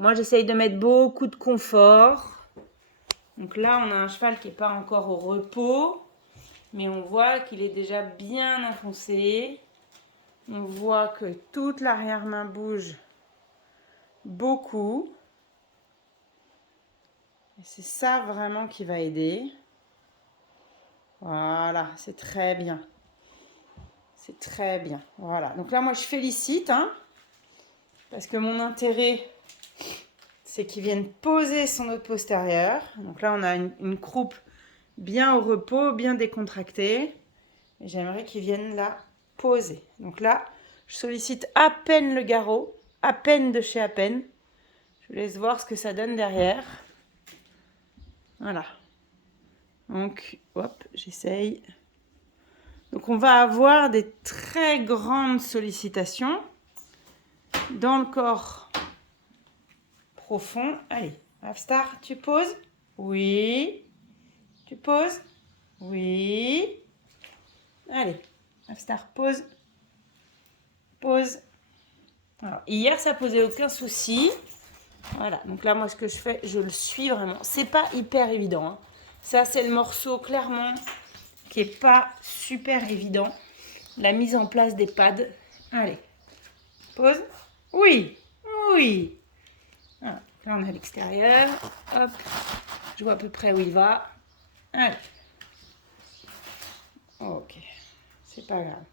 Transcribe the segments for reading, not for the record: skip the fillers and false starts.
Moi, j'essaye de mettre beaucoup de confort. Donc là, on a un cheval qui n'est pas encore au repos, mais on voit qu'il est déjà bien enfoncé. On voit que toute l'arrière-main bouge beaucoup. Et c'est ça vraiment qui va aider. Voilà, c'est très bien. C'est très bien. Voilà. Donc là, moi, je félicite, parce que mon intérêt, c'est qu'il vienne poser son autre postérieur. Donc là, on a une croupe bien au repos, bien décontractée. Et j'aimerais qu'il vienne la poser. Donc là, je sollicite à peine le garrot, à peine de chez à peine. Je vous laisse voir ce que ça donne derrière. Voilà. Donc, hop, j'essaye. Donc, on va avoir des très grandes sollicitations dans le corps profond. Allez, Avstar, tu poses? Oui. Tu poses? Oui. Allez, Avstar, pose. Pose. Alors, hier, ça posait aucun souci. Voilà, donc là, moi, ce que je fais, je le suis vraiment. C'est pas hyper évident. Ça, c'est le morceau, clairement, qui est pas super évident. La mise en place des pads. Allez, pose. Oui, oui. Voilà. Là, on est à l'extérieur. Hop, je vois à peu près où il va. Allez. Ok, c'est pas grave.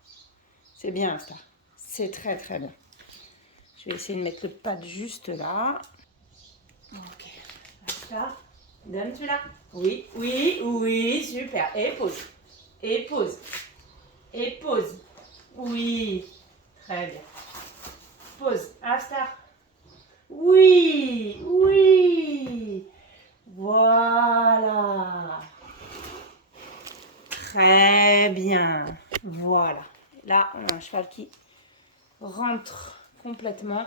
C'est bien, ça. C'est très, très bien. Je vais essayer de mettre le pad juste là. Ok, là. Donne celui-là. Oui, oui, oui, super. Et pose. Et pose. Et pose. Oui, très bien. Pose. Avstar. Oui, oui. Voilà. Très bien. Voilà. Là, on a un cheval qui rentre complètement,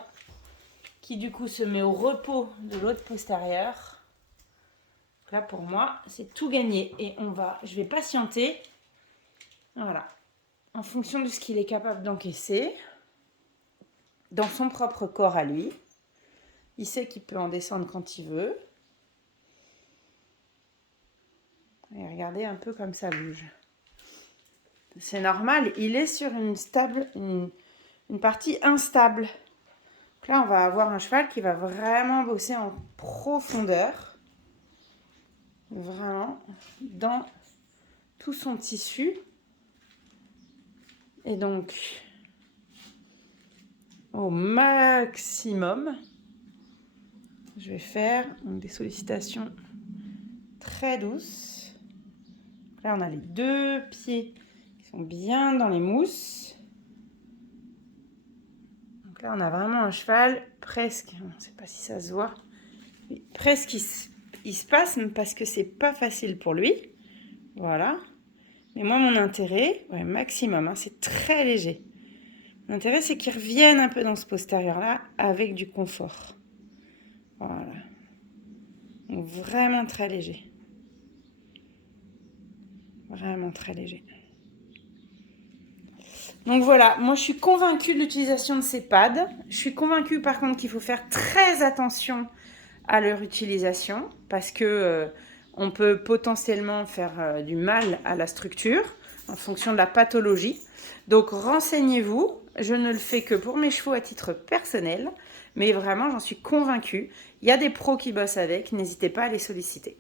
qui du coup se met au repos de l'autre postérieur. Là, pour moi, c'est tout gagné. Et je vais patienter. Voilà. En fonction de ce qu'il est capable d'encaisser. Dans son propre corps à lui. Il sait qu'il peut en descendre quand il veut. Et regardez un peu comme ça bouge. C'est normal. Il est sur une partie instable. Donc là, on va avoir un cheval qui va vraiment bosser en profondeur. Vraiment. Dans tout son tissu. Et donc, au maximum, je vais faire des sollicitations très douces. Là, on a les deux pieds qui sont bien dans les mousses. Donc là, on a vraiment un cheval presque, je ne sais pas si ça se voit, presque il se spasme parce que c'est pas facile pour lui. Voilà. Mais moi, mon intérêt, maximum, c'est très léger. Mon intérêt, c'est qu'il revienne un peu dans ce postérieur-là avec du confort. Voilà. Donc, vraiment très léger. Vraiment très léger. Donc voilà, moi je suis convaincue de l'utilisation de ces pads. Je suis convaincue par contre qu'il faut faire très attention à leur utilisation parce que on peut potentiellement faire du mal à la structure en fonction de la pathologie. Donc renseignez-vous. Je ne le fais que pour mes chevaux à titre personnel, mais vraiment j'en suis convaincue. Il y a des pros qui bossent avec, n'hésitez pas à les solliciter.